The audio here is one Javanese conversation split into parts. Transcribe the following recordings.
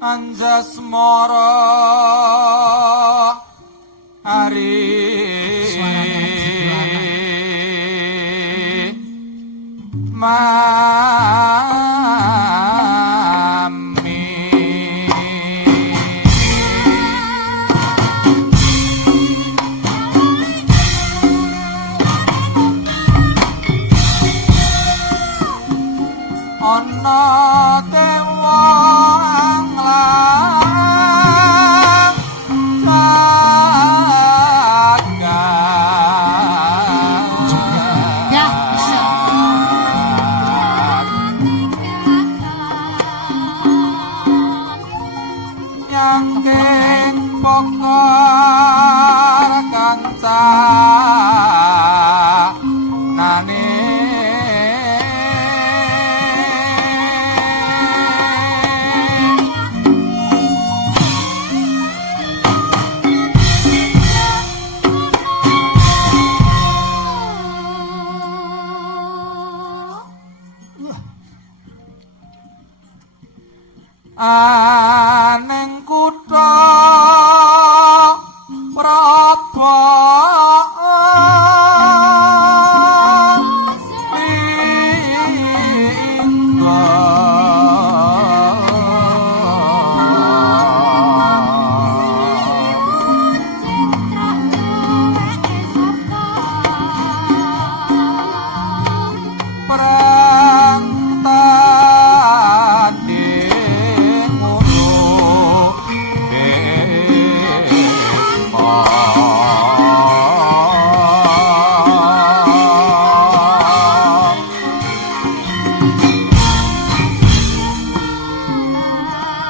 Anjasmara Hari ana dewa anglang nyangking pokor kanca nane aneng kutha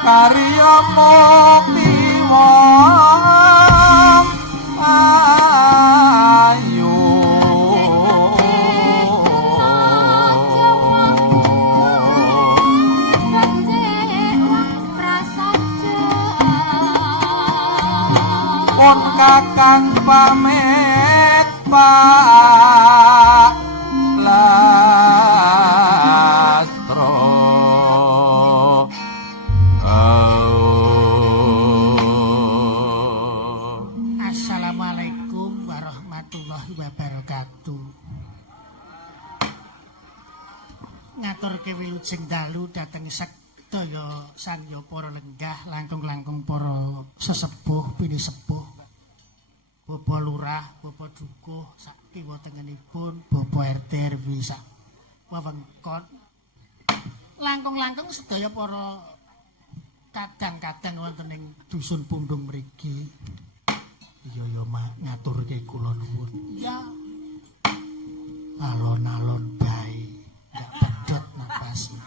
karya mukti wong ayu on kakang pamit Pak Lastro. Assalamualaikum warahmatullahi wabarakatuh. Ngaturke wilujeng dalu dhateng sedaya sangya para lenggah, langkung-langkung para sesepuh, pinisepuh, Bapak Lurah, Bapak Dukuh, sak kiwa tengenipun, Bapak RT RW sak wewengkon. Langkung-langkung sedaya para kadang-kadang wonten ing dusun Pundung mriki. Iya mak ngaturke kula nuwun. Ya. Alon-alon bae, ndak pedhot napasmu.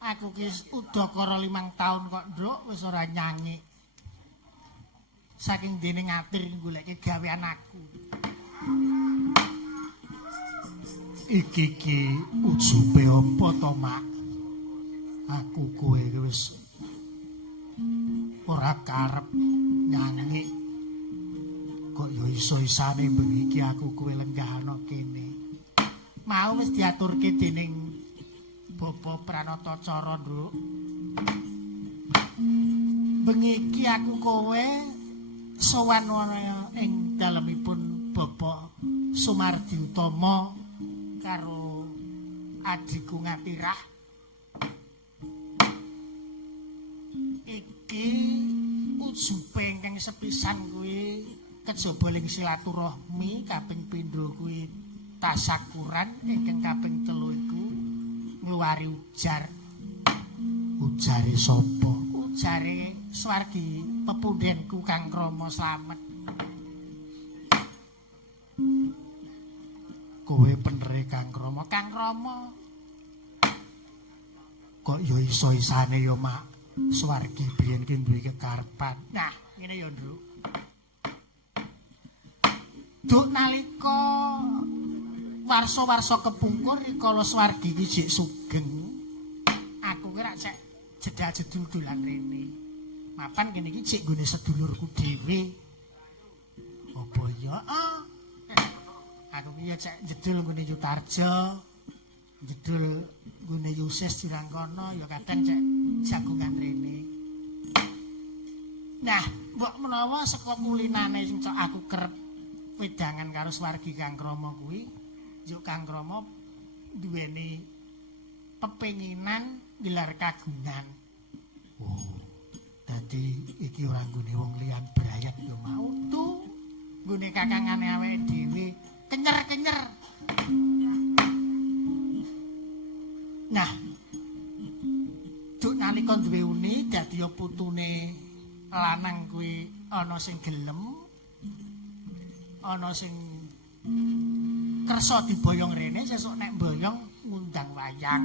Aku ki udakara 5 taun kok, Nduk, wis ora nyanyi. Saking dene ngatir goleke gawean aku. Iki ki ujube apa to, Mak? Aku kowe wis ora karep nyanyi. Kok ya iso-isane bengi iki aku kowe lenggah ana kene. Mau wis diaturke dening Bapak Pranatacara, Nduk. Bengi iki aku kowe sowan ing dalemipun Bapak Sumardi Utama karo adhiku Ngatirah. Iki ujube ingkang sepisan kuwi kejaba ling silaturahmi, kaping pindho kuwi tasakuran, ingkang kaping 3 iku ngluwari ujar. Ujare sapa? Ujare swargi pepundhenku Kang Rama Slamet. Kowe penere Kang Rama. Kang Rama kok ya iso-isane ya Mak. Swargi biyen ki duwe kekarepan. Nah, ngene ya, Nduk. Duk nalika warsa-warsa kepungkur rikala swargi ki jek sugeng. Aku ki rak cek jedal-jedul dolan rene. Mapan kene iki jek nggone sedulurku dhewe. Apa ya? Aku ki ya cek jedul nggone Yutarja. jedul nggone Yusis dirangkono ya kadang cek jagungan rene. Nah, mbok menawa saka kulinane sing cok aku kerep wedangan karo swargi Kang Krama kuwi, yo Kang Krama duweni pepenginan gelar kagungan. Oh, dadi iki ora nggone wong liyan brayat yo mau tuh. Nggone kakangane awake dhewe kenyer-kenyer. Nah, duk nalika duwe uni dadi putune lanang kuwi ana sing gelem, ana sing kersa diboyong rene, sesuk nek boyong ngundang wayang.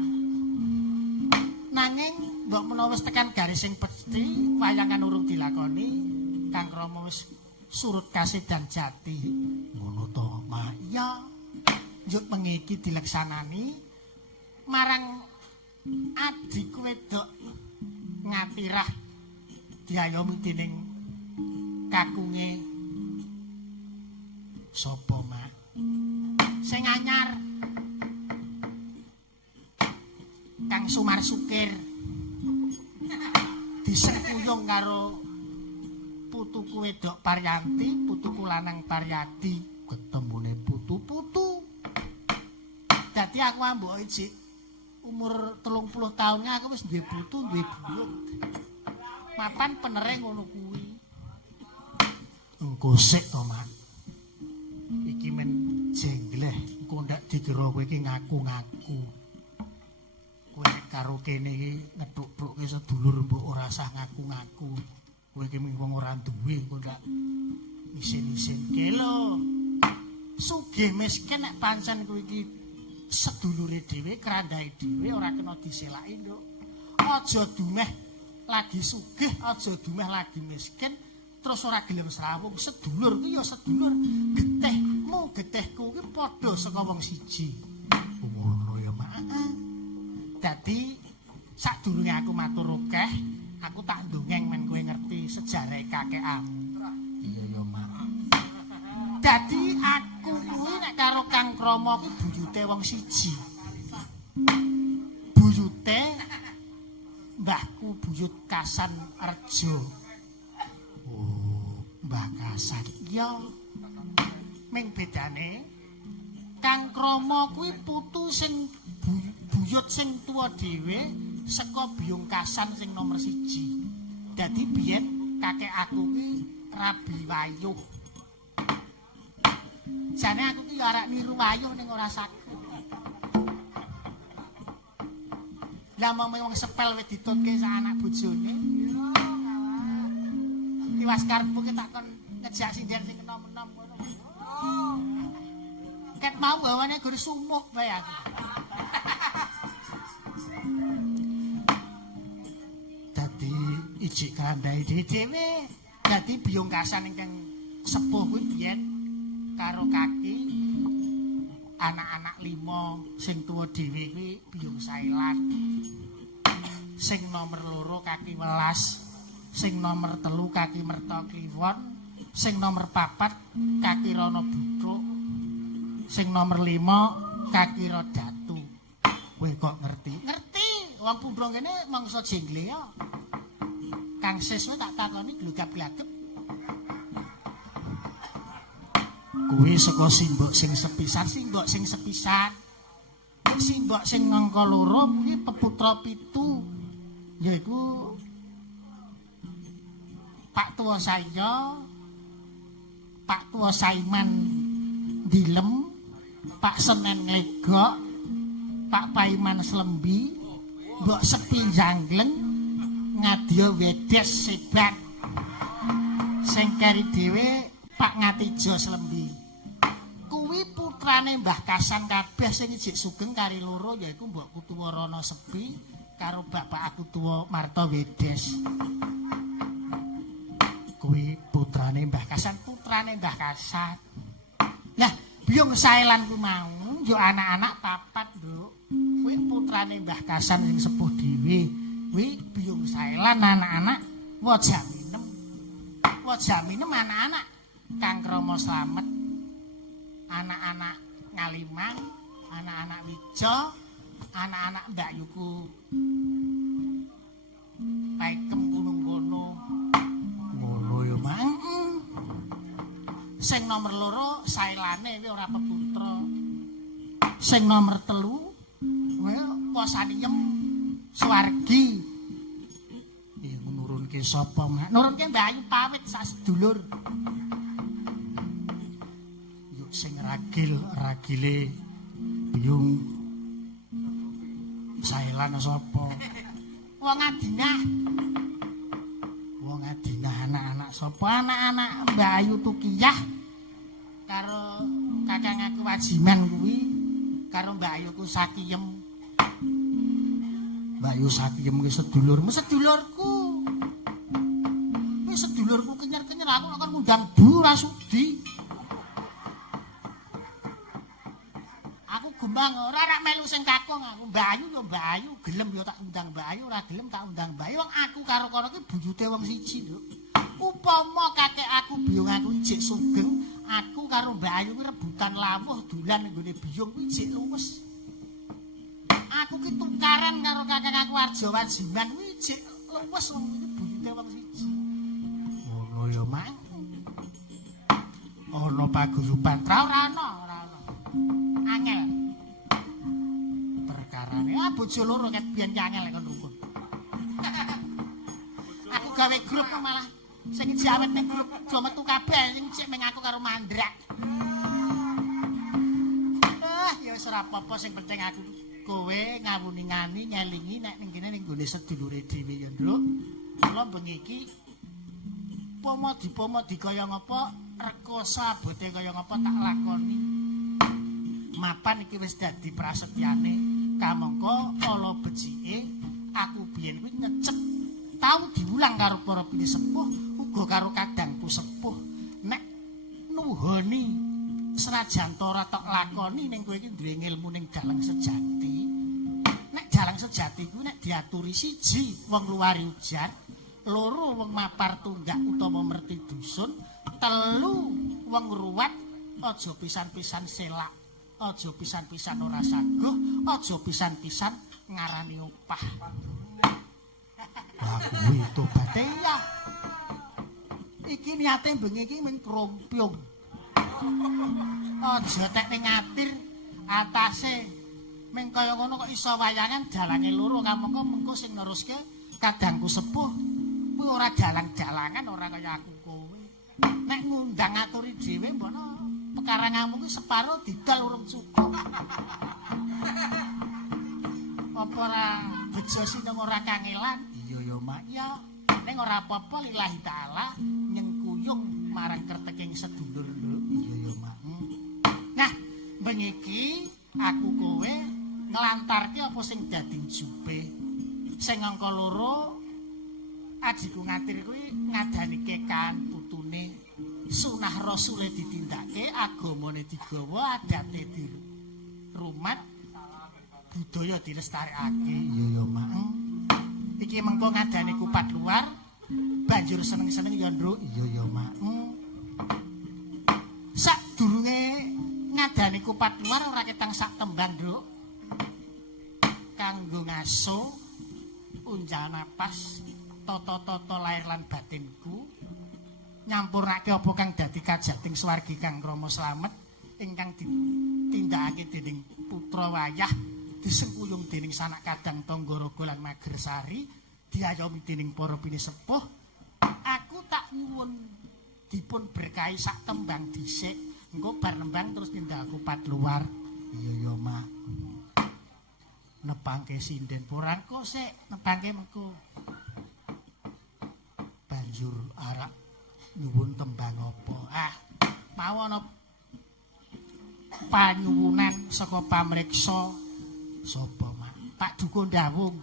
Nanging mbok menawa wis tekan garis sing pesti, wayangan urung dilakoni, Kang Krama wis surut kasedan jati. Ngono to, Mak. Ya, njuk mengiki dileksanani marang adikku wedok Ngatirah diayomi dening kakunge sapa, Mak? Sing anyar Kang Sumar Sukir disengkuyung karo putuku wedok Paryanti, putuku lanang Paryadi. Ketemune putu-putu. Dadi aku ambok iki umur 30 tahun aku wis duwe putu, duwe buyut. Mapan penere ngono kuwi. Engko sik to, Mak. Iki men jengleh, engko ndak dikira kowe iki ngaku-ngaku. Kowe karo kene iki ngethuk-thukke sedulur mbok ora usah ngaku-ngaku. Kowe iki wong ora duwe engko ndak isin-isinke lho. Sugih miskin nek pancen kowe iki sedulure dhewe, krandahe dhewe ora kena diselaki, Nduk. Aja dumeh lagi sugih, aja dumeh lagi miskin, terus ora gelem srawung. Sedulur ku ya sedulur, getihmu getihku ki padha saka wong siji. Ngono ya, Mak. Dadi sadurunge aku matur akeh, aku tak ndongeng men kowe ngerti sejarah kakekmu. Iya ya, Mak. Dadi aku kuwi nek karo Kang Krama ku buyute wong siji. Buyute mbahku buyut Kasan Rejo. Oh, Mbah Kasan. Ya. Ming bedane Kang Krama kuwi putu sing buyut sing tuwa dhewe saka Biyung Kasan sing nomor 1. Dadi biyen kakek aku kuwi Rabi Wayuh. Jane aku ki arek niru wayuh ning ora saged. Lah wong sepel wis ditutke sak anak bojone. Tiwas karepku ki tak kon ngejak sinden sing enom-enom ngono. Ket mau hawane gone sumuk bae aku. Dadi ijik kandhae dhewe. Dadi Biyung Kasan ingkang sepuh kuwi biyen karo kaki anak-anak 5 sing tuwa dhewe kuwi Biyung Sailan. Sing nomor 2 kaki welas, sing nomor 3 kaki Merta Kliwon, sing nomor 4 kaki Rono Butruk, sing nomor 5 kaki Rodatu. Kowe kok ngerti? Ngerti. Wong Pundhong kene mangsa jengle ya. Kang Sis tak takoni glugap-glagep. Kuwi saka simbok sing sepisan, simbok sing sepisan. Simbok sing angka 2 kuwi peputra 7. Yaiku Pak Tua saya, Pak Tua Saiman Dilem, Pak Senen Nglegok, Pak Paiman Slembi, Mbok Sepi Jangleng, Ngadya Wedes Sebat. Sing keri dhewe Pak Ngatijo Slembi. Kuwi putrane Mbah Kasan kabeh sing ijik sugeng kari loro yaiku mbokku tuwa Rono Sepi karo bapak aku tuwa Marta Wedes. Kuwi putrane Mbah Kasan, putrane Mbah Kasan. Lah, Biyung Sailan ku mau yo anak-anak 4, Nduk. Kuwi putrane Mbah Kasan sing sepuh dhewe. Kuwi Biyung Sailan anak-anak Wajaminem. Wajaminem anak-anak Kang Krama Slamet, anak-anak Ngalimang, anak-anak Wijo, anak-anak mbakyuku paikem kono-kono. Ngono ya, Mang. Sing nomor 2 sailane iki ora peputra. Sing nomor 3 kuwi posaniyem swargi. Ya nurunke sapa, Mak? Nurunke Mbah Ayu pawit sak sedulur. Yuk sing ragile biyung sailan sapa? Wong Adinah. Wong Adinah anak-anak sapa? Anak-anak Mbah Ayu Tukiyah karo kakang aku Wajiman kuwi karo Mbah Ayuku Sakiyem. Mbah Ayu Sakiyem kuwi sedulurmu, sedulurku. Kuwi sedulurku kenyer-kenyer aku akan ngundang Bu Rasudi. Aku gembang ora rak melu sing kakung aku. Mbah Ayu yo Mbah Ayu, gelem yo tak undang Mbah Ayu, ora gelem tak undang Mbah Ayu. Wong aku karo kono ki buyute wong siji lho. Upama kakek aku biyung aku ijik sugeng, aku karo Mbah Ayu kuwi rebutan lawuh dolan nggone biyung kuwi ijik luwes. Aku ki tukaran karo kakek aku Arjo Wajiman kuwi ijik luwes wong iki buyute wong siji. Ngono ya, Mang. Ana paguyuban ora ana. Angel. Perkarane bojo loro ket biyen ki angel kon rukun. Aku gawe grup malah sing iki awet ning grup do metu kabeh sing cek ning aku karo Mandrak. Ya wis ora apa-apa sing penting aku kowe ngawuni-ngani nyelingi nek ning kene ning gone sedulure dhewe ya, Nduk. Kula bengi iki pomo dikaya ngapa rekoso abote kaya ngapa tak lakoni. Mapan iki wis dadi prasetyane kamangka ala becike aku biyen kuwi nyecep tau diulang karo para pinisepuh uga karo kadangku sepuh nek nuhoni senajan ora tok lakoni ning kowe iki duwe ilmu ning dalang sejati. Nek dalang sejati kuwi nek diaturi siji wong luwari ujar, 2 wong mapar tunggak utawa merti dusun, 3 wong ruwat aja pisan-pisan selak. Aja pisan-pisan ora saguh, aja pisan-pisan ngarani upah. Aku itu tobat ya. Iki niate bengi iki men krompyong. Aja tek ning ngatir atase meng kaya ngono kok iso wayangan dalane 2 kamangka mengko sing neruske kadangku sepuh kuwi ora dalang-dalangan ora kaya aku kowe. Nek ngundang aturi dhewe mbono pekaranganmu ki separo didal urung cukup. Apa ora bejo sineng ora kangelan? Iya ya, Mak. Ya, ning ora apa-apa lillahi taala nyengkuyung marang kerteking sedulur lho. Iya ya, Mak. Nah, bengi iki aku kowe nglantarke apa sing dadi jube. Sing angka 2 ajiku ngatir kuwi ngadani kekan putune. Sunah Rasule ditindake, agamane digawa, adate dirumat, budaya dilestarekake. Iya ya, Mak. Iki mengko ngadani kupat luar, banjur seneng-seneng ya, Nduk. Iya ya, Mak. Sadurunge ngadani kupat luar ora ketang sak tembang, Nduk. Kanggo ngaso unjal napas, tata-tata lair lan batinku. Nyampurnake apa kang dadi kajating swargi Kang Rama Slamet ingkang ditindakake dening putra wayah disengkuyung dening sanak kadang Tanggaraga lan Magersari diayomi dening para pinisepuh. Aku tak nyuwun dipun berkahi sak tembang dhisik engko bar nembang terus tindak kupat luar. Iya ya, Mak. Nepangke sinden porangko sik nepangke mengko banjur arak nyuwun tembang apa? Mau ana panyuwunan saka pamriksa sapa, Mak? Pak Dukun Dawung.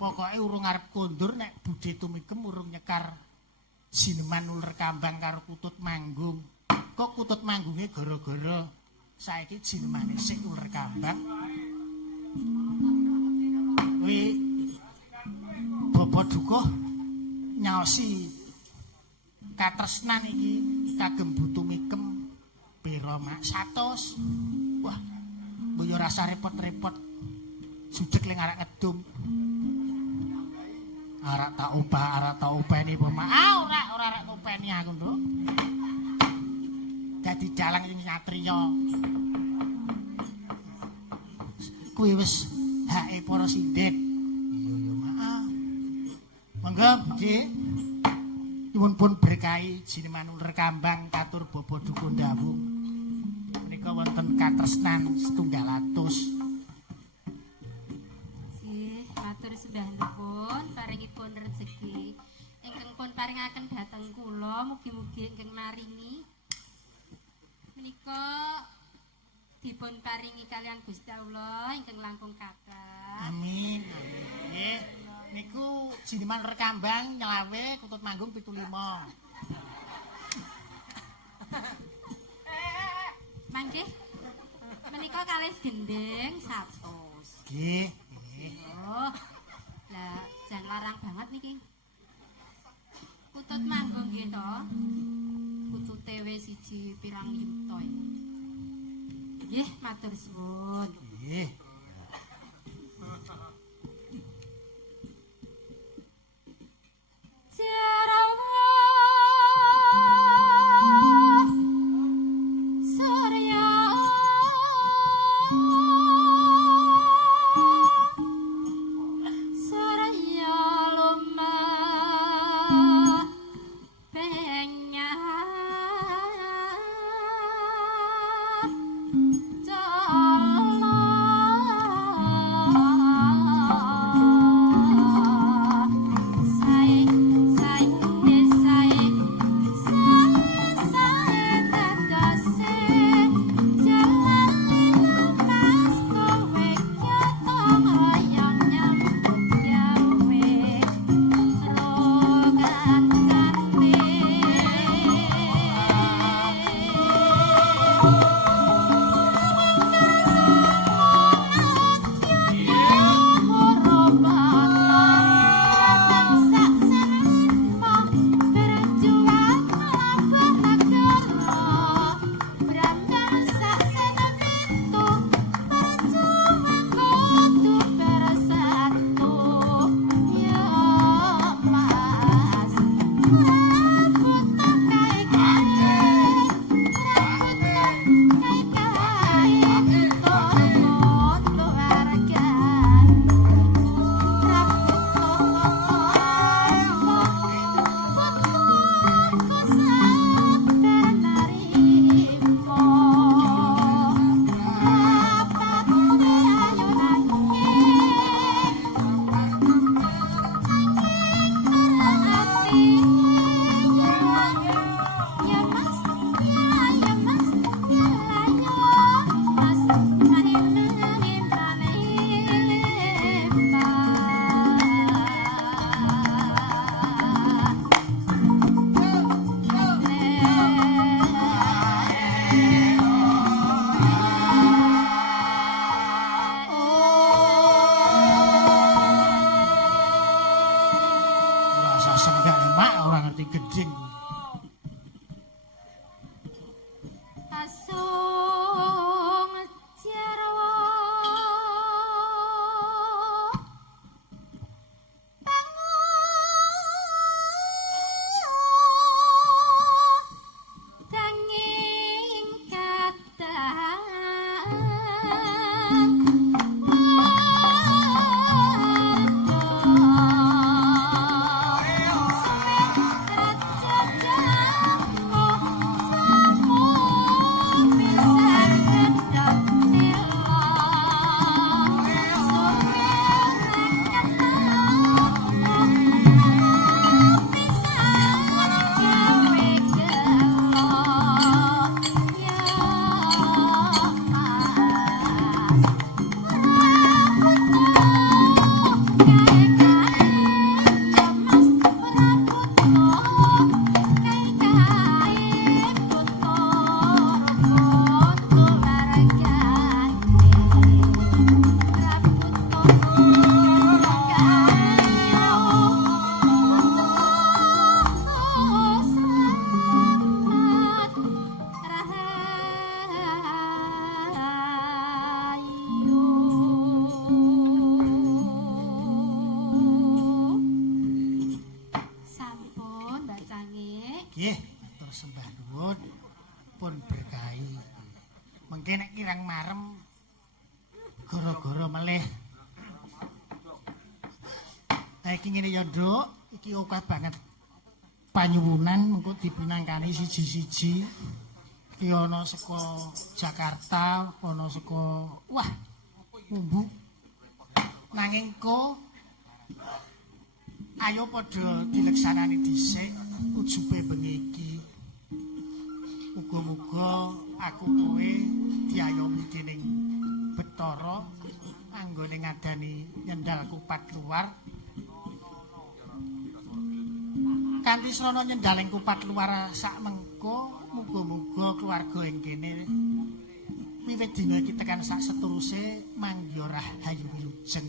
Pokoke urung arep kondur nek budhe tumikem urung nyekar sineman uler kambang karo Kutut Manggung. Kok Kutut Manggunge gara-gara saiki jinemane sing uler kambang. Kuwi Bapak Dukuh nyaosi katresnan iki kagem butumikem pira, Mak? 100. Wah, mbok rasa repot-repot Sujek ling arek ngedum. Arek tak openi pema. Ora arek openi aku, Nduk. Dadi dalang sing satriya. Kuwi wis hake para sindit. Iya, maaf. Monggo, Nggih. Nyuwun pun berkahi Jineman Uler Kambang katur Bapa Dukun Dawung. Menika wonten katresnan 700. Matur sembah nuwun paringipun rejeki ingkang pun paringaken dhateng kula mugi-mugi ingkang maringi menika dipun paringi kalian Gusti Allah ingkang langkung kathah. Amin. Nggih. Niku Jineman Uler Kambang nyelawe kutut manggung 75. Mangke menika kalih gendeng 100. Nggih. Oh. Lah, jan larang banget niki. Putut manggung nggih to. Putut TW siji pirang yuta. Nggih, matur suwun. Nggih. sembah nuwun pun berkahi. Mengke nek kirang marem gara-gara melih. Lah iki ngene ya, Nduk, iki akeh banget panyuwunan mengko dipinangkani siji-siji. Iki ana saka Jakarta, ana saka wah, Umbu. Nanging ko ayo padha dileksanani dhisik ujube bengi iki. Muga-muga aku kowe diayomi dening Bathara anggone ngadani nyendal kupat luar. Kanthi srana nyendaling kupat luar sak mengko muga-muga keluarga ing kene wiwit dina iki tekan sak seteruse mangya rahayu wilujeng.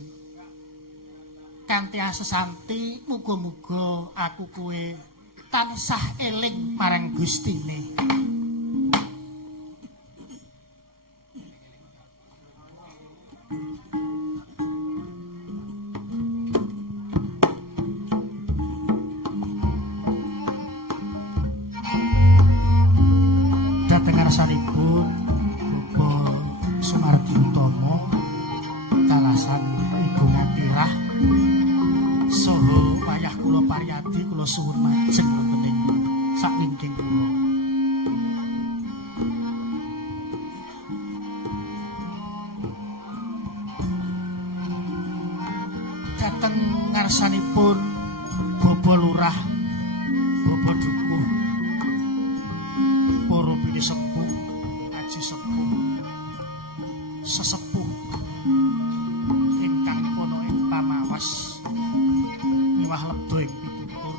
Kanthi asesanti muga-muga aku kowe tansah eling marang Gustine. Dhateng ngarsanipun Bapak Sumardi Utomo kalasan Ibu Ngatirah saha wayah kula Paryadi kula suwun majeng wonten ing sakwingking kula. Dhateng ngarsanipun Bapak Lurah, Bapak Dukuh, para pini sepuh, aji sepuh, sesepuh ingkang kono ing pamawas miwah lebdo ing pitutur.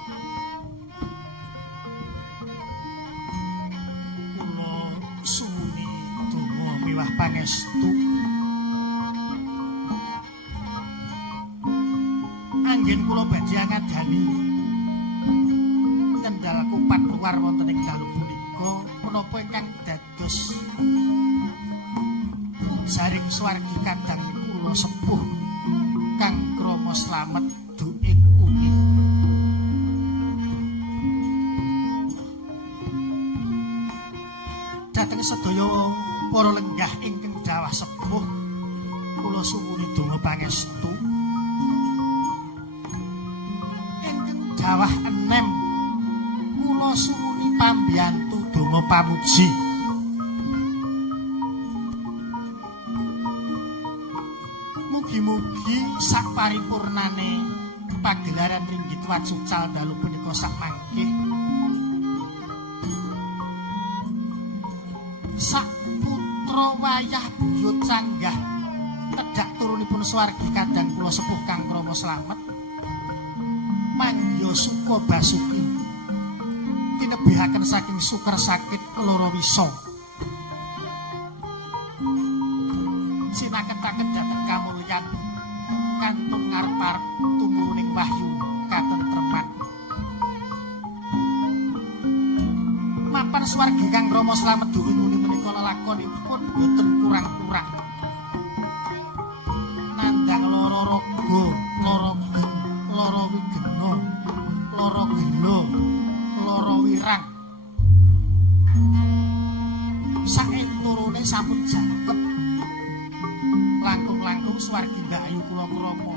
Kula suwuni donga miwah pangestu anggen kula badhe ngadani nyendal kupat luar wonten ing dalu punika menapa ingkang dados jaring swargi kadang kula sepuh kang krama slamet duing umi. Dhateng sedaya para lenggah ingkang dawah sepuh kula suwuni donga pangestu ingkang dawah enem kula suwuni pambiyantu donga pamuji. Mugi-mugi sak paripurnane pagelaran Ringgit Wacucal dalu punika sak mangke sak putra wayah buyut canggah tedhak turunipun swargi kadang kula sepuh kang krama slamet mangya suka basuki tinebihaken saking suker sakit lara wisa sinaketaken dhateng kamulyan kantun ngarep-arep tumurunning wahyu katentreman mapan swargi kang rama slamet duwing menika lelakonipun boten kurang-kurang nandang lara raga lara wigena lara gelo lara wirang saenturune sampun jangkep langkung-langkung swargi Mbak Ayu kula krama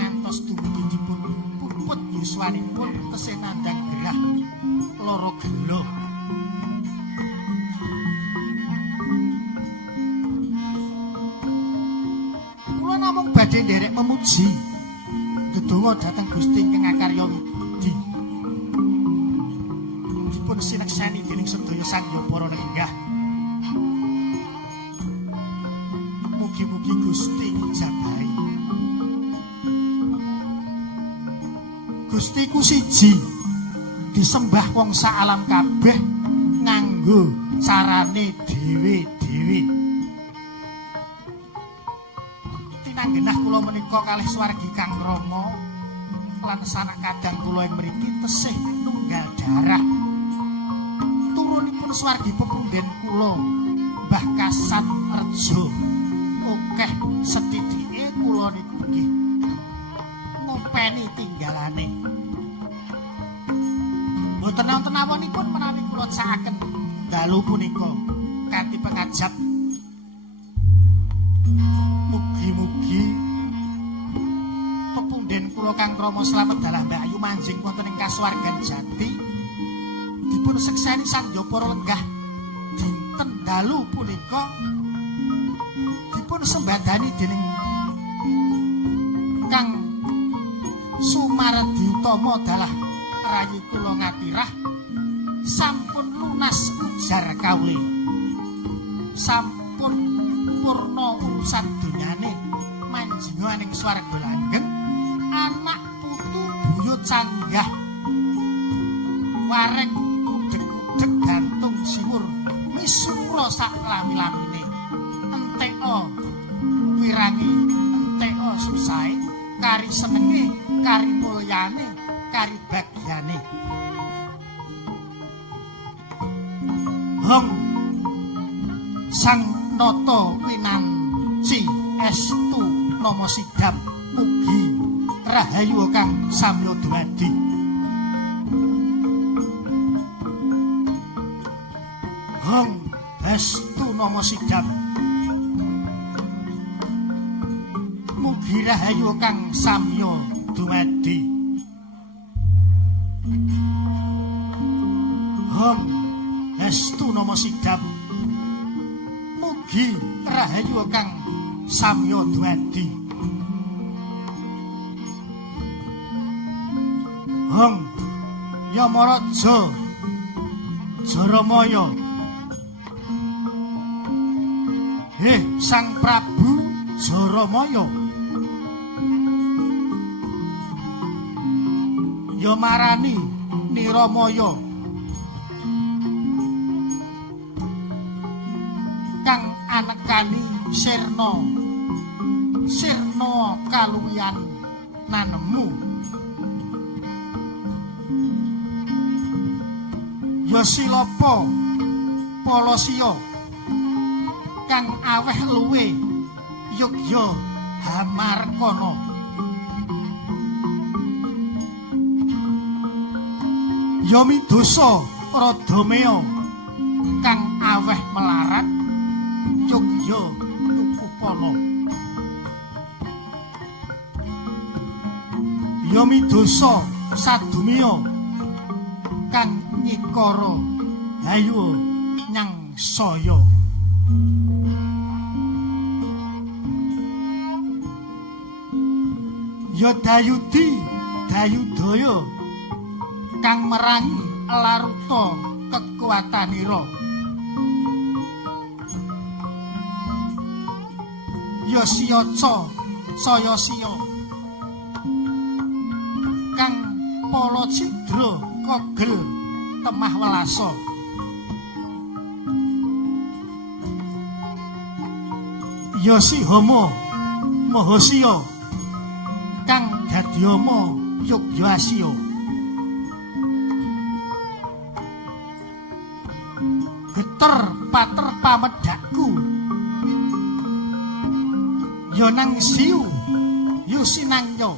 ngantos dumugi dipun puput yuswanipun tesih nandang gerah lara gelo. Kula namung badhe nderek memuji ndedonga dhateng Gusti ingkang akarya widi dipun sineksani dening sedaya sangya para lenggah. Mugi-mugi Gusti njabahi. Gusti ku siji disembah wong sak alam kabeh nganggo carane dhewe-dhewe. Tinanggenah kula menika kalih swargi kang rama lan sanak kadang kula ing mriki tesih tunggal darah. Turunipun swargi pepunden kula Mbah Kasan Rejo. Okeh setithike kula niku nggih ngopeni tinggalane Mboten wonten awonipun menawi kula cakaken dalu punika kanthi pangajap. Mugi-mugi pepunden kula Kang Rama slamet dalah Mbak Ayu manjing wonten ing kasuwargan jati dipun sekseni Sang Para Lenggah dinten dalu punika dipun sembadani dening Kang Sumardi Utama dalah rayi kula ngatirah sampun lunas ujar kawule sampun purna urusan dunyane manjinga ning swarga langgeng anak putu buyut canggah wareng udeg-udeg gantung siwur misura sak lami-lamine enteka wirangi enteka susahe kari senenge kari mulyane kari bagyane hong sang nata winanci estu nama sidhap mugi rahayu kang samya dumadi hong estu nama sidhap mugi rahayu kang samya dumadi hong estu nama sidhap mugi rahayu kang samya dumadi hong Yamaraja Jaramaya Sang Prabu Jaramaya ya marani Niramaya kang anekani sirna kaluwihan nanemu ya silapa palasiya kang aweh luwe yogya hamarkana ya midosa radamaya kang aweh melarat yogya nyukupana ya midosa sadumya kang nyikara ayu nyang saya ya dayudi dayudaya kang merangi laruta kekuatanira ya siyaca saya siya kang pala cidra kogel temah welasa ya si Hama Mahasiya kang dadi ama Yogya Asya geter pater pamedhakku ya nang siu yu sinangya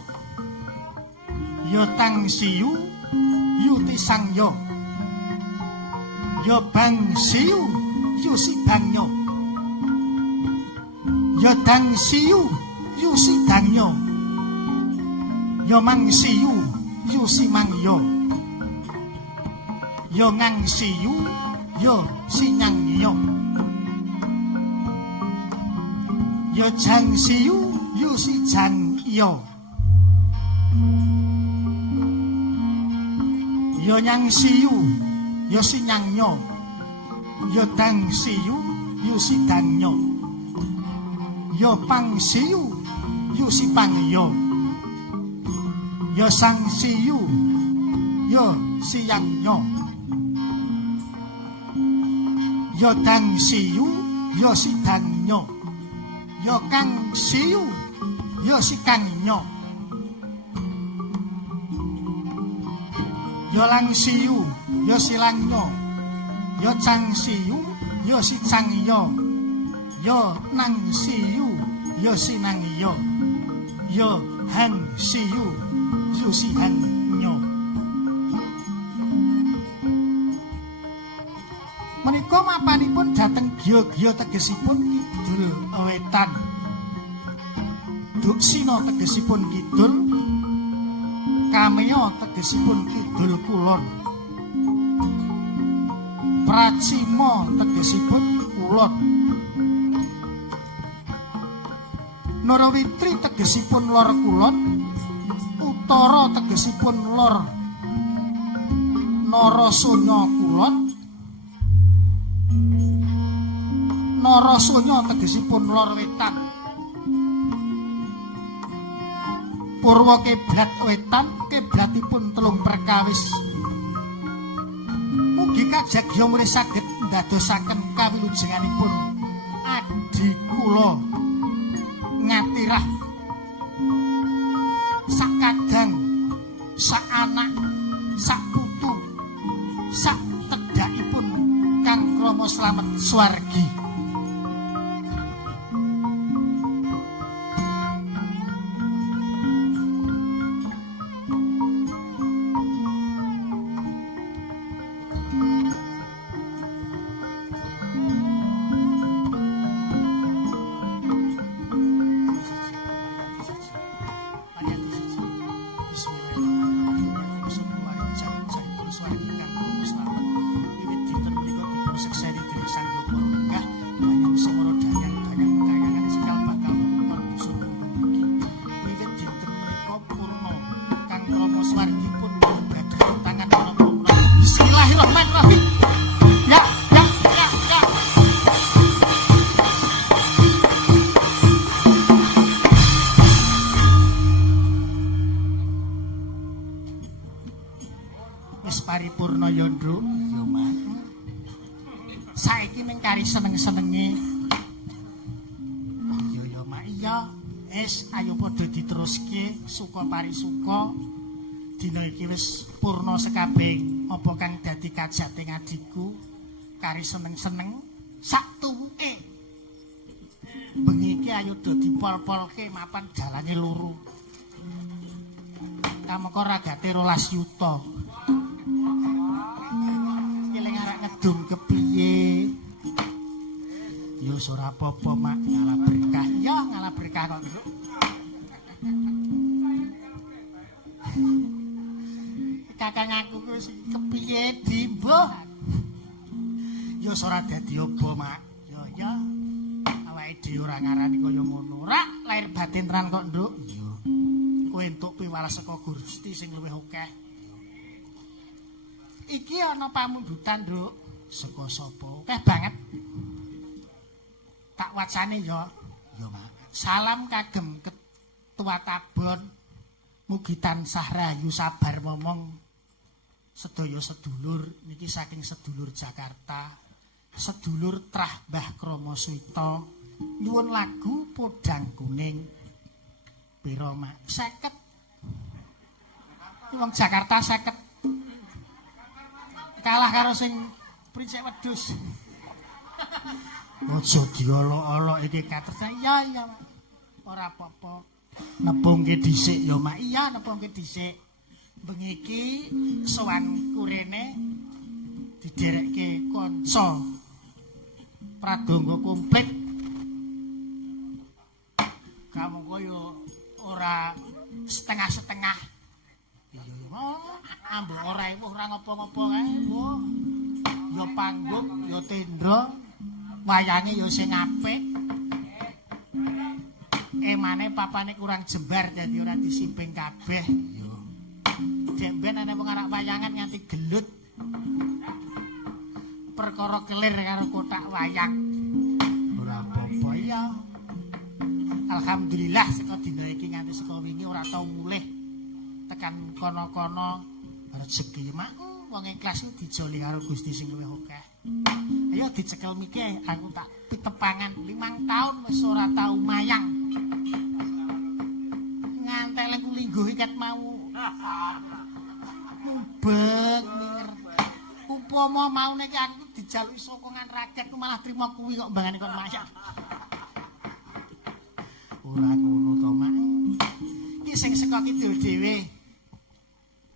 ya tang siu yu tisangya ya bang siu yu sidangya ya dang siu yu sidangya ya mang siu yu simangya ya ngang siu ya sinyangya ya jang siu yu sijangya ya nyang siu ya sinyangya ya dang siu yu sidangya ya pang siu yu sipangya ya sang siu ya siyangya ya dang siu ya sidangya ya kang siu ya sikangnya ya lang siu ya silangnya ya cang siu ya sicangya ya nang siu ya sinangya ya hang siu ya sihangnya mapanipun dhateng giya-giya tegesipun kidul wetan. Duksina tegesipun kidul, Kameya tegesipun kidul kulon. Pracima tegesipun kulon. Narawitri tegesipun lor kulon. Utara tegesipun lor Narasanya kulon. Narasanya tegesipun lor wetan. Purwa kiblat wetan, kiblatipun telung perkawis. Mugi kajagya mulih saged ndadosaken kawilujenganipun adi kula ngatirah sak kadang, sak anak, sak putu, sak tedhakipun kang krama slamet swargi. Bismillahirrahmanirrahim. Ya. Wis paripurna ya, Nduk. Ya, Mas. Saiki ning kari seneng-senenge. Ya, Mak. Iya. Wis ayo padha diteruske suka parisuka. Dina iki wis purna sekabeh apa kang dadi kajating adikku kari seneng-seneng sak tuwuke. Bengi iki ayo do dipol-polke mapan dalane loro. Kameka ragate 12 yuta. Eling arek ngedung kepiye? Ya ora apa-apa, Mak, ngalah berkah. Ya ngalah berkah kok, Nduk. Kakang aku wis kepiye dimbuh. Ya ora dadi apa, Mak. Ya awake dhewe ora ngarani kaya ngono. Ora lahir batin tenan kok, Nduk. Iya. Kowe entuk piwales saka Gusti sing luwih akeh. Iki ana pamundutan, Nduk. Saka sapa? Akeh banget. Tak wacane ya. Ya, Mak. Salam kagem Ketua Kabon. Mugi tansah rayu sabar momong. Sedaya sedulur niki saking sedulur Jakarta, sedulur Trah Mbah Krama Suwita nyuwun lagu Podang Kuning. Pira, Mak? 50. Wong Jakarta 50. Kalah karo sing Princek Wedhus. Aja diolok-olok iki katersa. Iya, Mak. Ora apa-apa. Nepungke dhisik ya, Mak. Iya, nepungke dhisik. Bengi iki sowan kurene diderekke kanca pradonga komplit. Kamu kaya ora setengah-setengah. Iya, ambek ora ngopo-ngopo kae. Ya panggung, ya tendra, wayange ya sing apik. Emane papane kurang jembar dadi ora disimping kabeh. Demben ana wong arak wayangan nganti gelut. Perkara kelir karo kotak wayang. Ora apa-apa ya. Alhamdulillah saka dina iki nganti saka wingi ora tau mulih. Tekan kono-kono rezeki, Mak. Wong ikhlas dijoli karo Gusti sing luwih akeh. Ayo dicekel miki aku tak pitepangan 5 taun wis ora tau mayang. Ngantek lek lingguh iket mau. Mubeng minger. Upama mau nek aku dijaluki sokongan rakyat ku malah trima kuwi kok mbangane kon mayang. Ora ngono to, Mak. Iki sing saka kidul dhewe.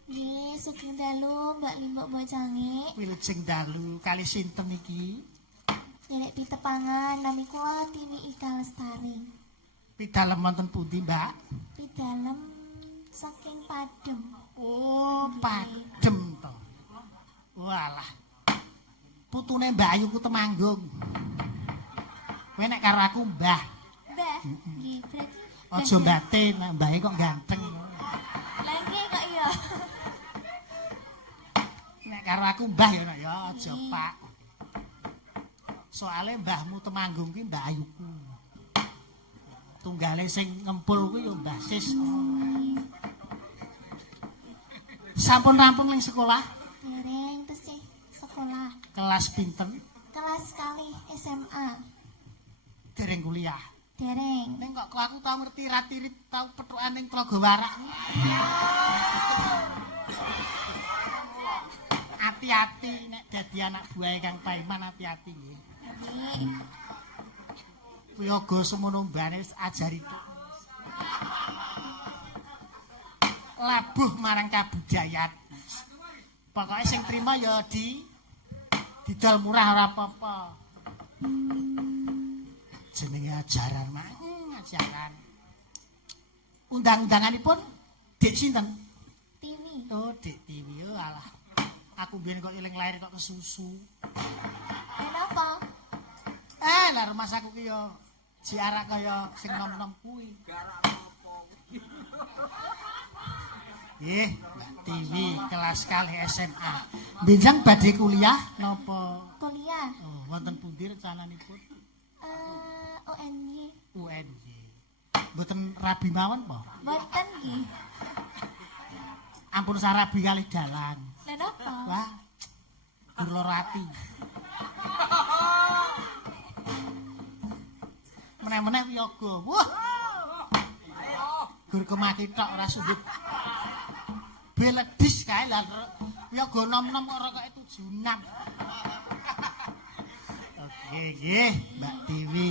Nggih, sugeng dalu Mbak Limbok Bocange. Wilujeng dalu kali sinten iki? badhe tepangan nami kula Tini Ika Lestari. Pidalem wonten pundi, Mbak? Pidalem saking Padem. Oh, Padem to. Walah. Putune Mbak Ayu ku Temanggung. Kowe nek karo aku Mbah. Mbah, nggih berarti Aja batin, mbahe kok ganteng. Lah nggih kok iya. Nek karo aku Mbah ya nek ya aja Pak. Soale mbahmu Temanggung ki Mbah Ayuku. Tunggale sing ngempul kuwi ya Mbah Sis. Sampun rampung ning sekolah? Dereng tesih sekolah. Kelas pinten? Kelas kali SMA. Dereng kuliah. Dereng. Ning kok aku tau ngerti ratirit tau pethukan ning Tlaga Warak. Hati-hati nek dadi anak buahe Kang Paiman, hati-hati nggih. Nggih. Kuwi aja semono mbane wis ajari tok. Labuh marang kabudayaan. Pokoke sing trima ya didol murah ora apa-apa. Jenenge ajaran mah, ajaran. Undang-undanganipun Dik sinten? Tini. Oh, Dik Tiwi. Oh, alah. Aku biyen kok eling lair kok kesusu. Kenapa? Lah rumah aku ki yo jiarak kaya sing nom-nom kuwi. Nggih, Mbak Tiwi kelas kali SMA. Benjang badhe kuliah napa? Kuliah. Oh, wonten pundi recananipun? UNY. UNY. Mboten rabi mawon apa? Boten nggih. Ampun sarabi kalih dalan. Lah napa? Wah. Gurlorati. Meneh-meneh wiyaga. Wah. Gur kemaki tok ora sumbut. Beledis kae lah. Wiyaga nom-nom ora kok 76. Oke, nggih, Mbak Tiwi.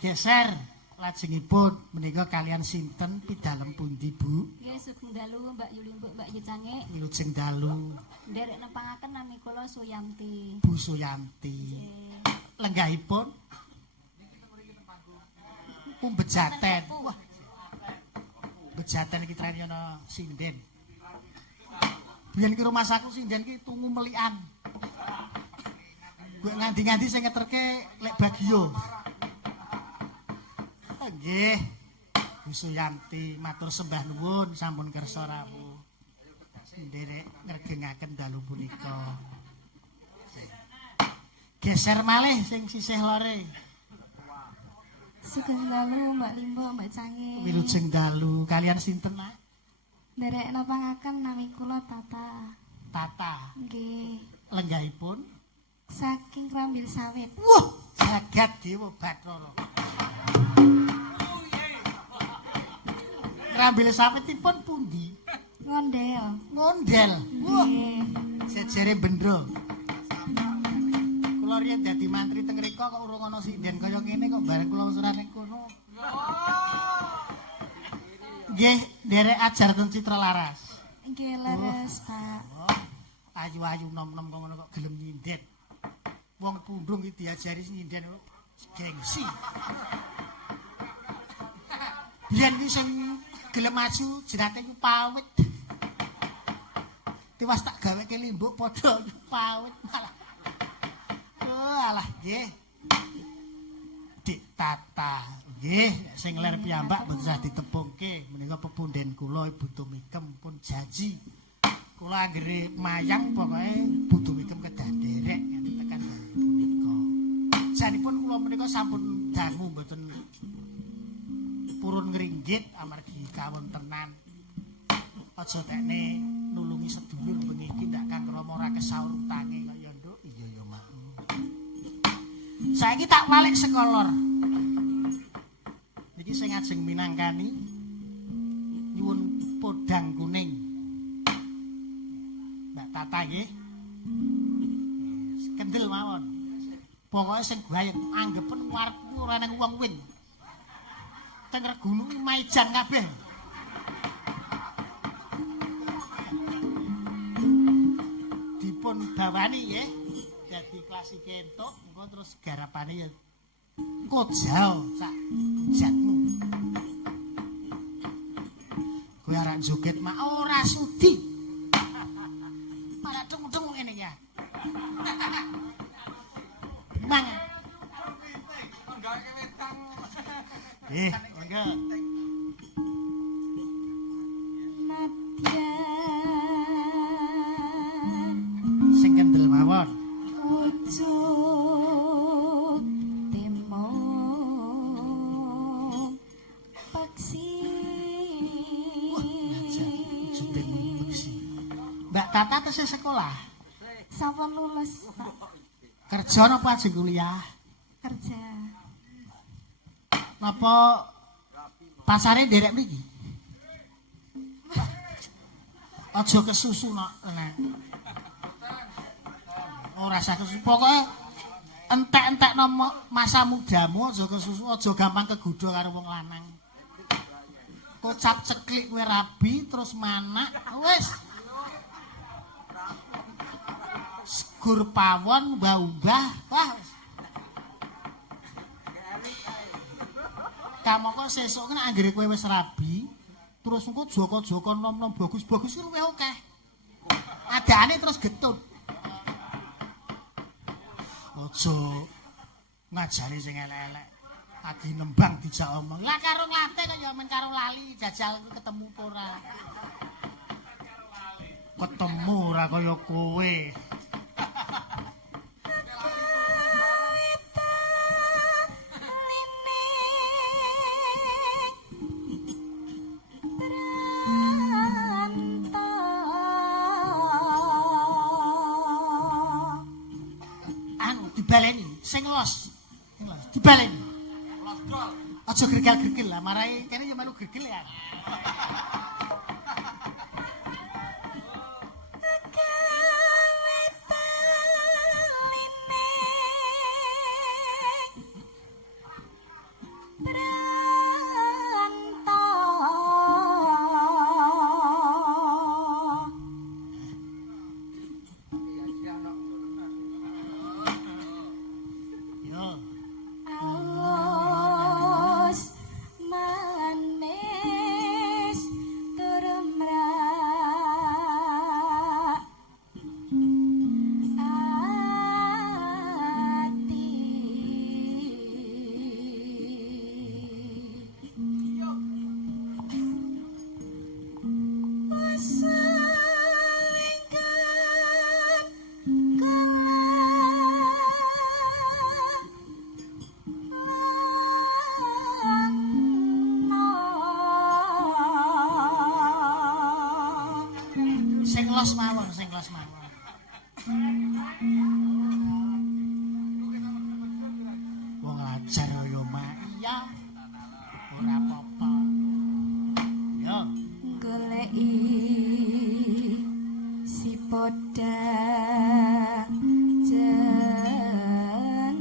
Geser lajengipun menika kalian sinten pidalem pundi, Bu? Nggih sugeng dalu Mbak Yuli Mbak Yecange. Wilujeng dalu. Nderek nepangaken nami kula Suyanti. Bu Suyanti. Lenggahipun Bejaten. Wah. Bejaten iki tren ana sinden. Biyen ki rumah saku sinden ki tungu melikan. Gue nganti-nganti sing ngeterke lek Bagio. Nggih. Bu Suyanti matur sembah nuwun sampun kersa rawuh. Nderek ngregengaken dalu punika. Geser malih sing sisih lore. Sugeng dalu Mbak Limbo, Mbak Cange. Wilujeng dalu kalian sinten, Nak? Nderek nepangaken nami kula Tata. Tata. Nggih. Lenggahipun Saking Krambil Sawit. wah, jagat Dewa Bathara. Krambil sawitipun pundi? Ngondel. Ngondel. Wah, Nggih. sejere bendro. Kula riyen dadi mantri teng mriko kok urung ana sinden kaya ngene kok bareng kula usuran ning kono. Nggih, nderek ajar ten Citra Laras. Nggih leres, Pak. Oh, ayu-ayu nom-nom kok ngono kok gelem nyinden. Wong pundung iki diajari nyinden gengsi. Biyen iki sing gelem maju jenate ku pawit. Tiwas tak gaweke limbuk padha pawit malah. Oh, alah nggih. Dik Tata. Nggih, sing ler piyambak mboten usah ditepungke. Menika pepunden kula Ibu Tumikem pun janji. Kula anggere mayang pokoke Ibu Tumikem kedah nderek nganti tekan punika. Janipun kula menika sampun dangu mboten purun ngringgit amargi kawontenan. Aja tekne nulungi sedulur bengi iki ndak Kang Rama ora kesaur utange kok ya Nduk. Iya ya, Mak. Saiki tak balik sekolor. Niki sing ajeng minangkani nyuwun podang kuning. Mbak Tata nggih. Kendel mawon. Pokoke sing gayeng anggepen warepku ora nang wong wing. Teng regunu maijan kabeh. Dipun bawani nggih dadi ikhlas iki entuk engko terus garapane ya kojao sak jatmu. Kowe arek joget mak ora sudi. Malah tung-tung ngene ya. Mang. Monggo. Sing kendel mawon. Wujud timung peksi. Mbak Tata tesih sekolah. Sampun lulus, Pak. Kerja napa ajeng kuliah? Kerja. Napa pasare nderek mriki? Aja kesusu nok. Ora usah kesusu. Pokoke entek-entekno masa mudamu aja kesusu, aja gampang kegodha karo wong lanang. Kocap ceklik kowe rabi terus manak, wis. Gur pawon mbah-mbah, wah. Kamoko sesuk nek anggere kowe wis rabi, terus engko joko-joko nom-nom bagus-bagus iki luwih akeh. Adane terus getut. Aja ngajari sing elek-elek. Adi nembang dijak omong. Lah karo nglatih kok ya men karo lali jajal ketemu apa ora. Ketemu ora kaya kowe. Dibaleni, sing los. Dibaleni. Aja gergal-gergil lah, marai kene ya melu gergil ya. Sing los mawon. Wong ajar kaya mak iya. Ora apa-apa. Yo. Goleki si podang jenar.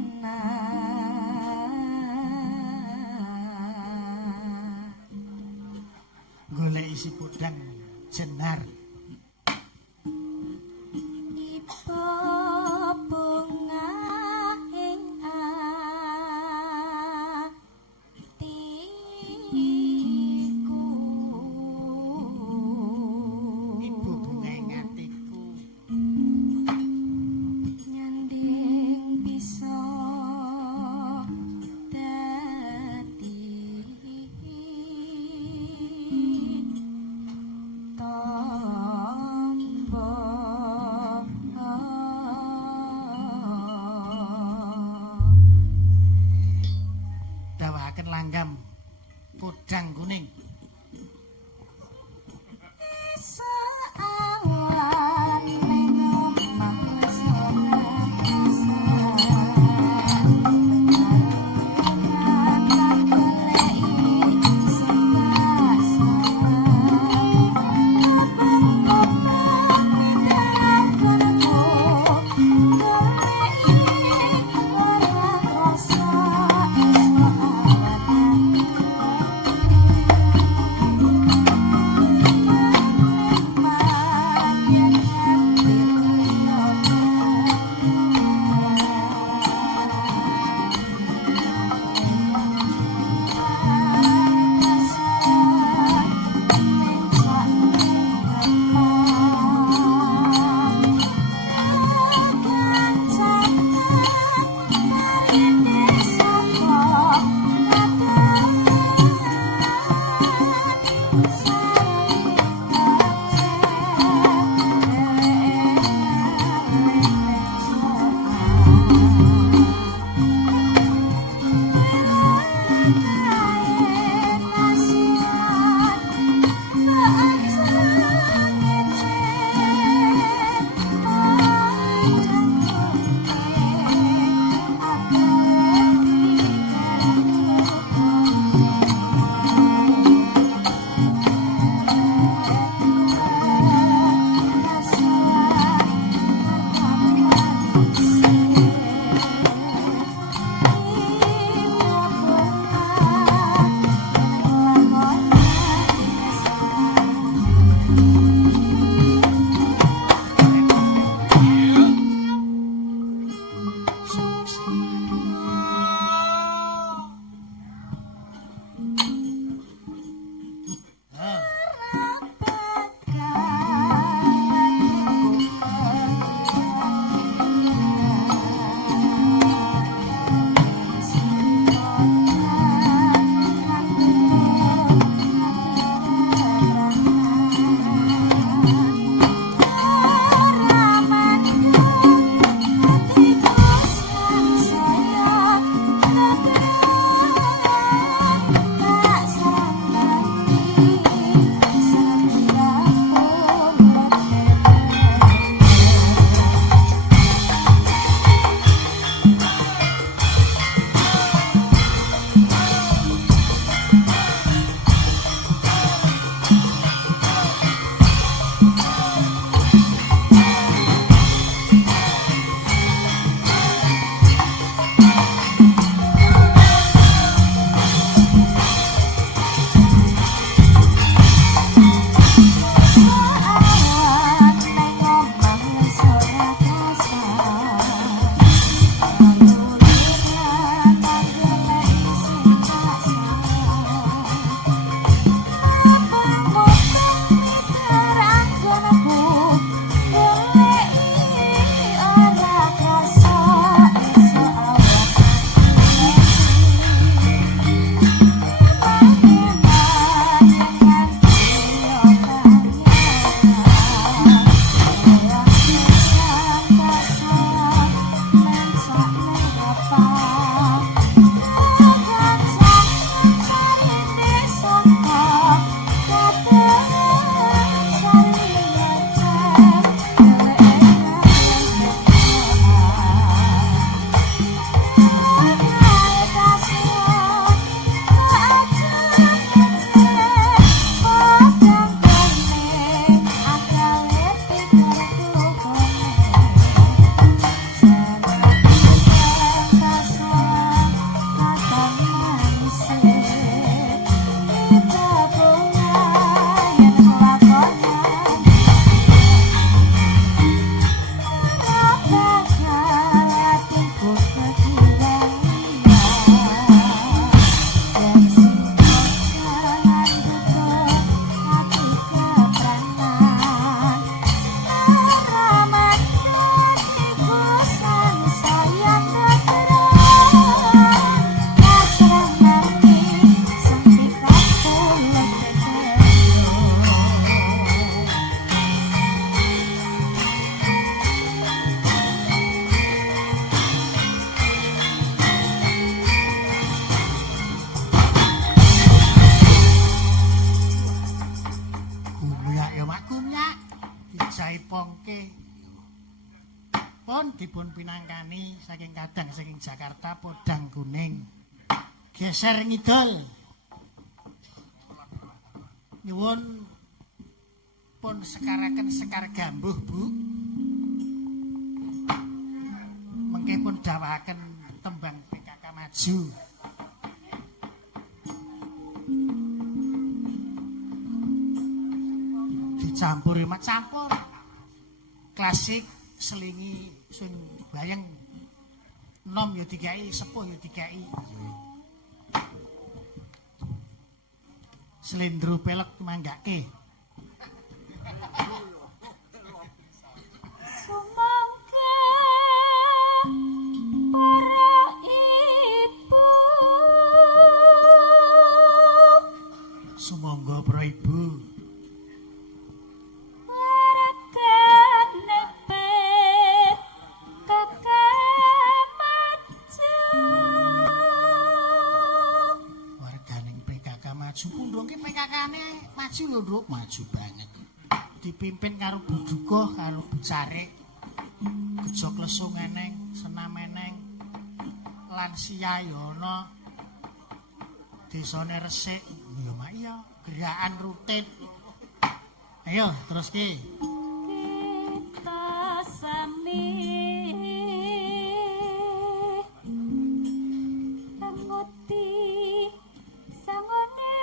Goleki si podang jenar. Langgam kodang kuning. pun dipun pinangkani saking kadang saking Jakarta Podang Kuning. Geser ngidul. Nyuwun pun sekaraken sekar gambuh, Bu. Mengke pun dawahaken tembang PKK Maju. Dicampur mak campur. Klasik selingi sing bayang nom ya dikai, sepuh ya dikai. Slendro pelek manggake. Sumangga para ibu. Sumangga para ibu. Maju lho, Nduk, maju banget. Dipimpin karo Buduko, karo Bucarik. Gejok lesung eneng, senam eneng. Lan Siyayono. Desane resik. Ya mak iya, gerakan rutin. Ayo, terus ki. Kita sami ngerti sangone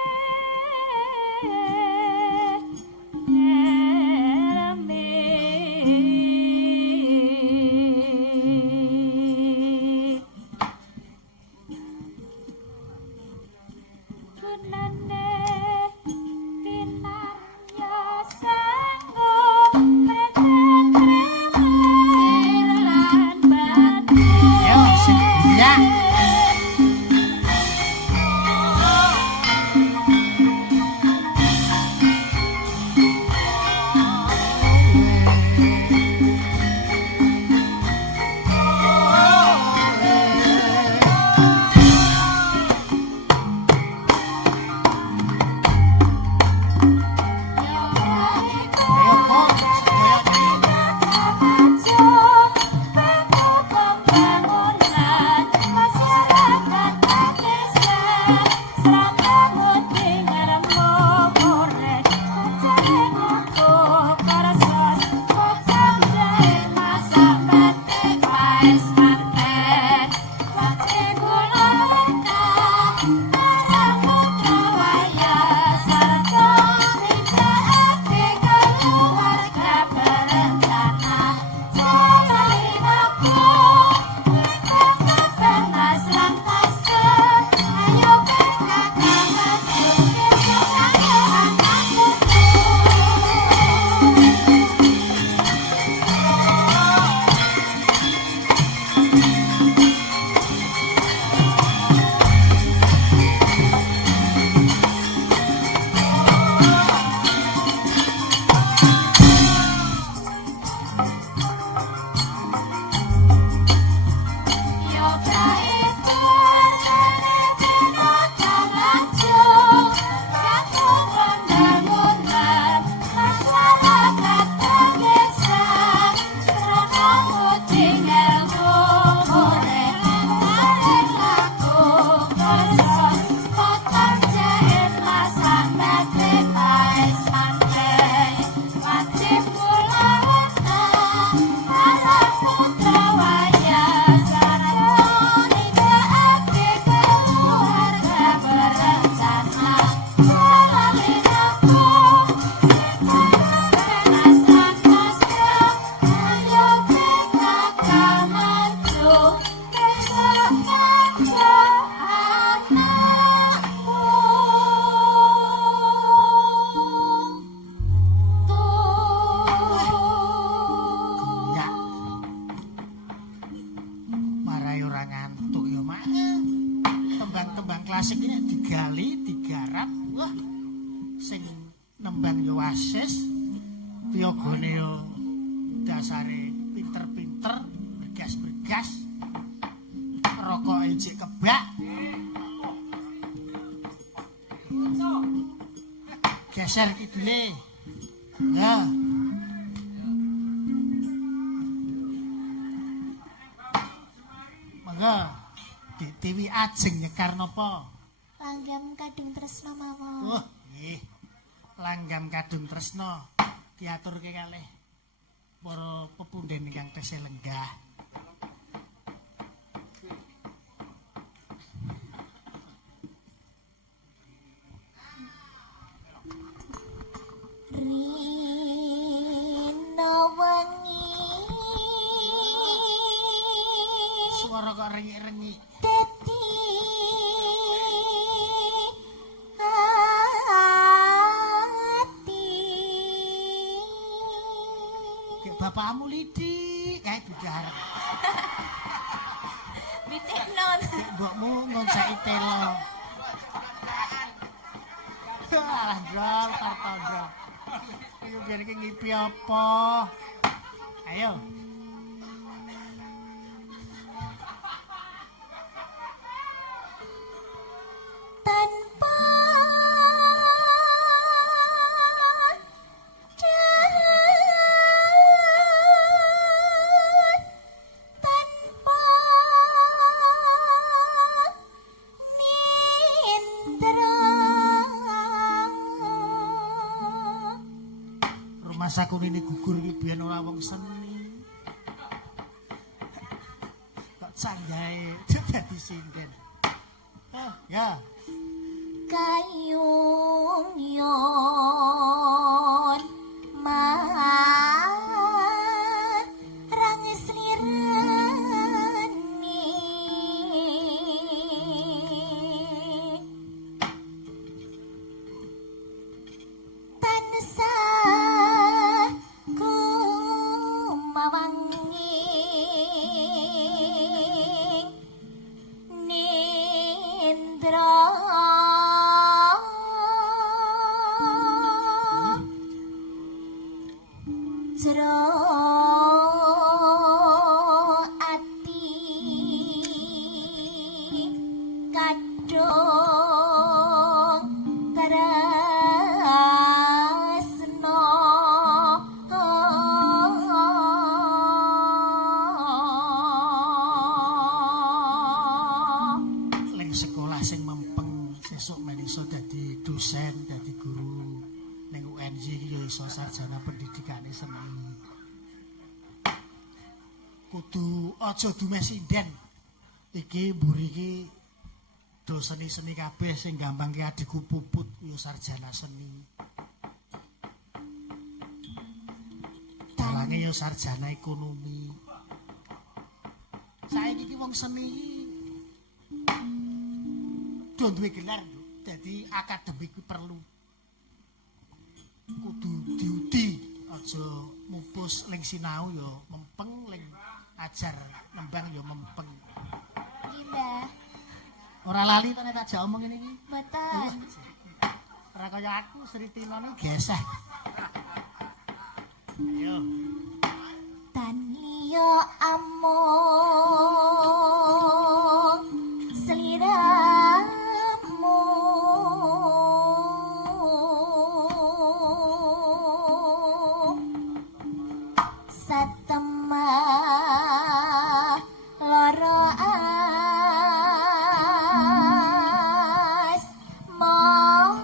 Yogane yo dasare pinter-pinter, bergas-bergas. Rokoke jek kebak. Geser kidule. Ya. Dewi ajeng nyekar napa? Langgam kadung tresna mawon. Oh, nggih. Langgam kadung tresna diaturke kalih para pepundhen ingkang tesih lenggah. Rina wengi Suara kok rengik-rengik. dadi ati. Kayak bapakmu Lidi, kayak budar. Bitik non. Kayak mbokmu ngonseki telo. Alah, Drol, Tartondro. Iku biar iki ngipi apa? Ayo. Tanpa jalan, tanpa nindra. Rumah sakun ini gugur iki biyen ora wong seni. Kok sanggae dadi sinden. Oh, ya. Kayung yon marang slirani tansah kumawangi nindra jero ati kadung tresno Ling sekolah sing mempeng sesuk men iso dadi dosen, dadi guru ning UNJ iki ya iso sarjana pendidikane seni. Kudu aja dume sinden. Iki mburi iki do seni-seni kabeh sing gampangke adikku Puput ya sarjana seni. Dalange ya sarjana ekonomi. Saiki iki wong seni iki do duwe gelar, dadi akademik kuwi perlu. Kudu diudi, aja mupus ling sinau ya mempeng, ling ajar nembang ya mempeng. Nggih, Mbah. Ora lali to nek tak jak omong ngene iki. Mboten. Ora kaya aku Sri Tilana geseh. Ayo. Tan liya amung sliramu satemah lara asmara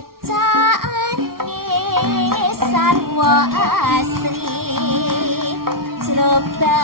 Bacaane sarwa asri Jroba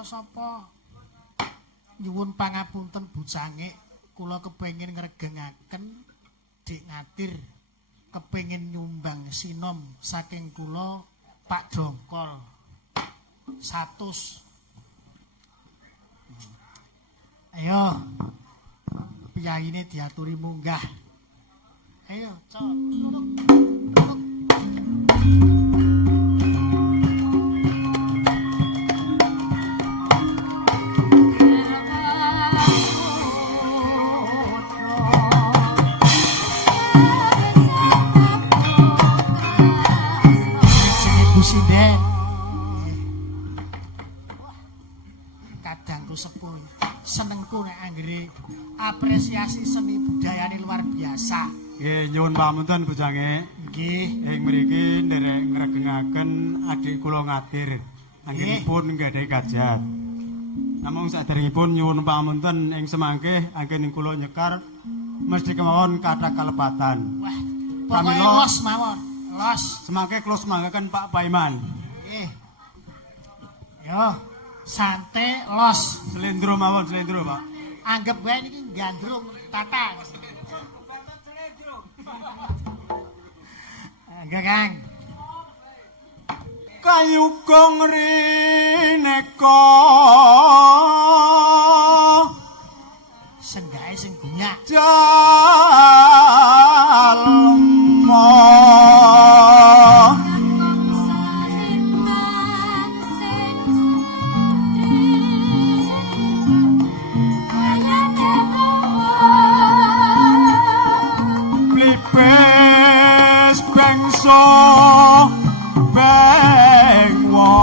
Sapa nyuwun pangapunten Bujangik kula kepengin ngregengaken Dik Ngadir kepengin nyumbang sinom saking kula Pak Dongkol 100. Ayo piyayine diaturi munggah. Ayo, Cok. Sinden. Kadangku sepuh. Senengku nek anggere apresiasi seni budayane luar biasa. Nggih, nyuwun pamunten Bujange. Nggih. Ing mriki nderek ngregengaken adik kula Ngadir. Anggenipun nggadahi kajat. Namung saderengipun nyuwun pamunten ing semangke anggen kula nyekar mesti kemawon kathah kalepatan. Wah, pokoke los mawon. Los. Semangke kula semangaken Pak Paiman. Nggih. Yo, santai los. Slendro mawon, slendro, Pak. Anggap wae niki gandrung tata. Enggak, Kang. Kayugong rineka Senggae sing gunyak. jalma blipes bangsa bengwa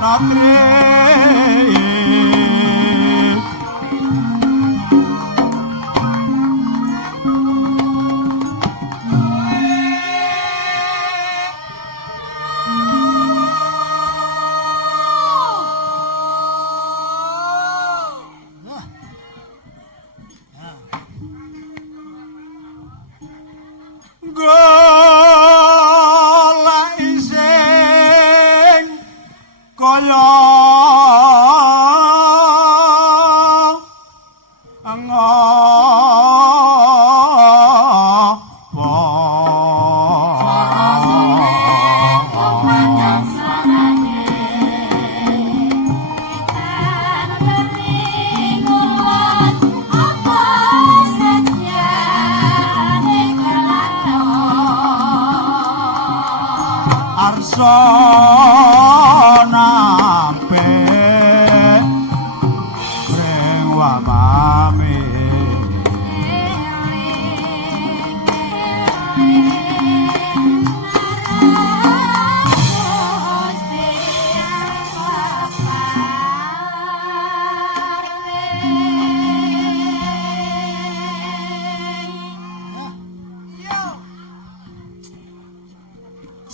natri golek sing kaya arsa nampe ring wamame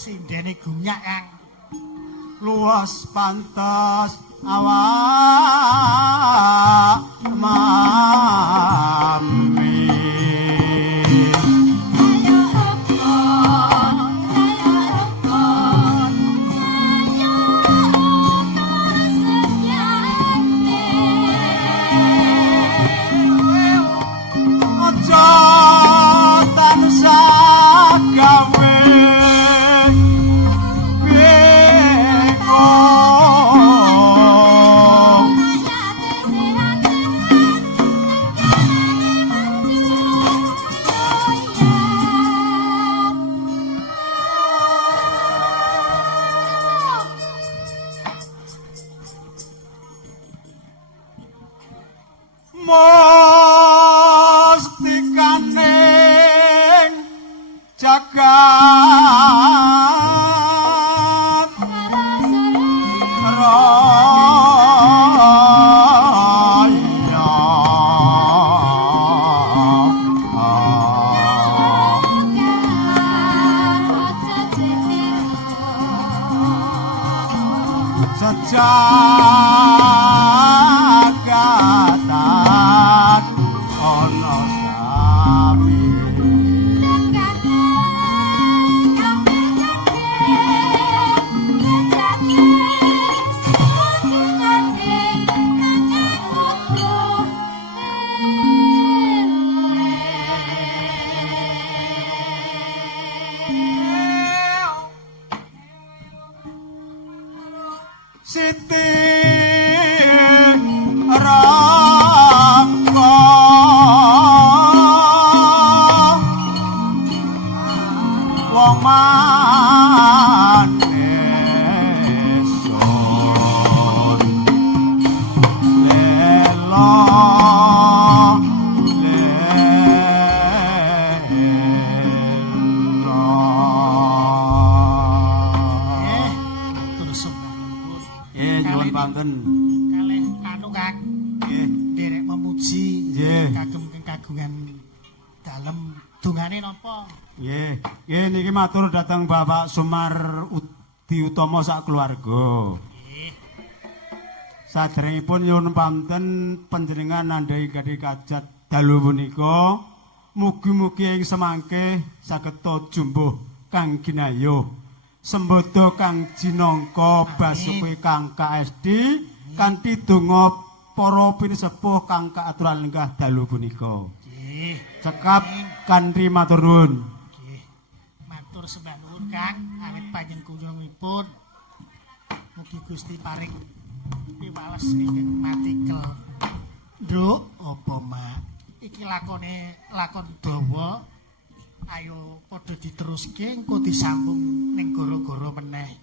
Sindene gunyak, Kang. luas pantas awak mami aja tansah gawe bingung mesti kaning jagat raya sejagatan ana sami Siti Rangga wong manesun lelo Terus sembahipun. nyuwun panten. Kalih anu, Kang. Nggih. Derek memuji Nggih. kagem kagungan dalem dungane napa? Nggih, nggih niki matur dhateng Bapak Sumar Udi Utama sak keluarga. Nggih. Saderengipun nyuwun pamunten panjenengan nandhai gadhe kajat dalu punika mugi-mugi ing semangke saged jumbuh kang ginayuh. Sembodo kang jinangka basuki kang kaesti kanthi donga para pinisepuh kang kaaturan lenggah dalu punika. Nggih. Cekap kanthi matur nuwun. Nggih. Matur sembah nuwun Kang awit panjenenganipun. Mugi Gusti paring piwales ingkang matikel. Nduk, apa mak? Iki lakon dawa. Ayo padha diteruske engko disambung ning gara-gara meneh.